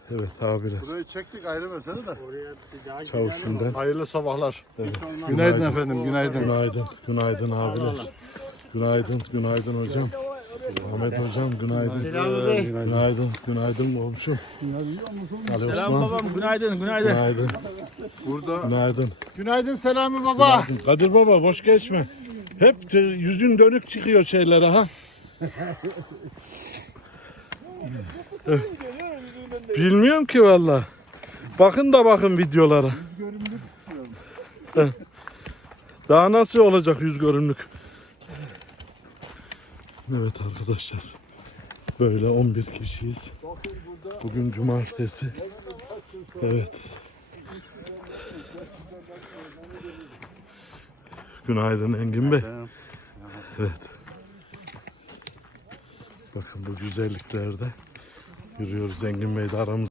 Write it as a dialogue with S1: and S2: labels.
S1: Evet abiler.
S2: Burayı çektik ayrı mesele de.
S1: Çavuşsundan.
S2: Hayırlı sabahlar.
S1: Evet.
S2: Günaydın efendim, günaydın.
S1: Günaydın. Günaydın abiler. Günaydın. Günaydın hocam. Ahmet hocam günaydın. Günaydın. Günaydın komşum. Ali
S3: Selam
S1: Osman.
S3: babam, günaydın, günaydın.
S1: Günaydın.
S2: Burada.
S1: Günaydın.
S2: Günaydın Selami baba.
S1: Kadir baba boş geçme. Hep yüzün dönük çıkıyor şeylere ha. Bilmiyorum ki valla. Bakın da bakın videolara. Daha nasıl olacak yüz görümlük? Evet arkadaşlar. Böyle 11 kişiyiz. Bugün cumartesi. Evet. Günaydın Engin Bey. Evet. Bakın bu güzelliklerde yürüyoruz Engin Bey de aramızda.